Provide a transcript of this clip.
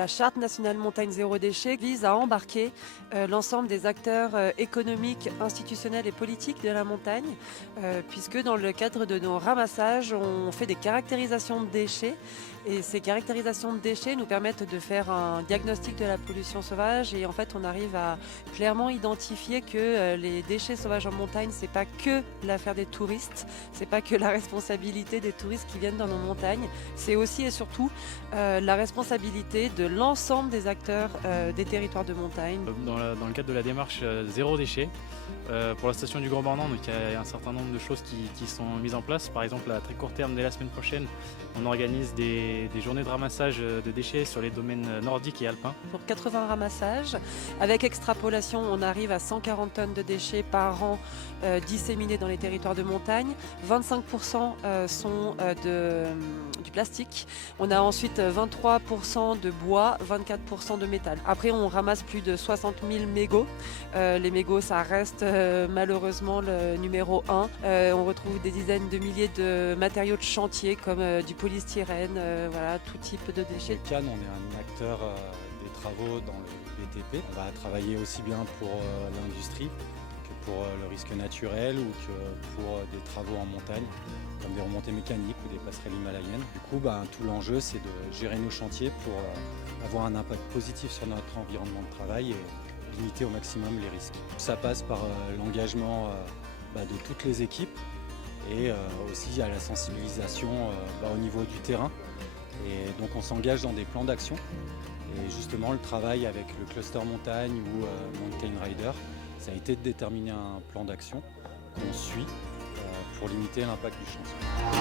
La charte nationale montagne zéro déchet vise à embarquer l'ensemble des acteurs économiques, institutionnels et politiques de la montagne, puisque dans le cadre de nos ramassages, on fait des caractérisations de déchets. Et ces caractérisations de déchets nous permettent de faire un diagnostic de la pollution sauvage et en fait on arrive à clairement identifier que les déchets sauvages en montagne, c'est pas que l'affaire des touristes, c'est pas que la responsabilité des touristes qui viennent dans nos montagnes, c'est aussi et surtout la responsabilité de l'ensemble des acteurs des territoires de montagne. Dans le cadre de la démarche zéro déchet, pour la station du Grand Bornand, donc il y a un certain nombre de choses qui sont mises en place. Par exemple, à très court terme, dès la semaine prochaine, on organise des journées de ramassage de déchets sur les domaines nordiques et alpins. Pour 80 ramassages, avec extrapolation, on arrive à 140 tonnes de déchets par an disséminés dans les territoires de montagne. 25% sont du plastique. On a ensuite 23% de bois, 24% de métal. Après, on ramasse plus de 60 000 mégots. Les mégots, ça reste malheureusement le numéro 1. On retrouve des dizaines de milliers de matériaux de chantier comme du polystyrène, voilà, tout type de déchets. Cannes, on est un acteur des travaux dans le BTP. On va travailler aussi bien pour l'industrie que pour le risque naturel ou que pour des travaux en montagne, comme des remontées mécaniques ou des passerelles himalayennes. Du coup, tout l'enjeu, c'est de gérer nos chantiers pour avoir un impact positif sur notre environnement de travail et limiter au maximum les risques. Ça passe par l'engagement de toutes les équipes et aussi à la sensibilisation au niveau du terrain. Et donc on s'engage dans des plans d'action. Et justement, le travail avec le cluster montagne ou Mountain Rider, ça a été de déterminer un plan d'action qu'on suit pour limiter l'impact du chantier.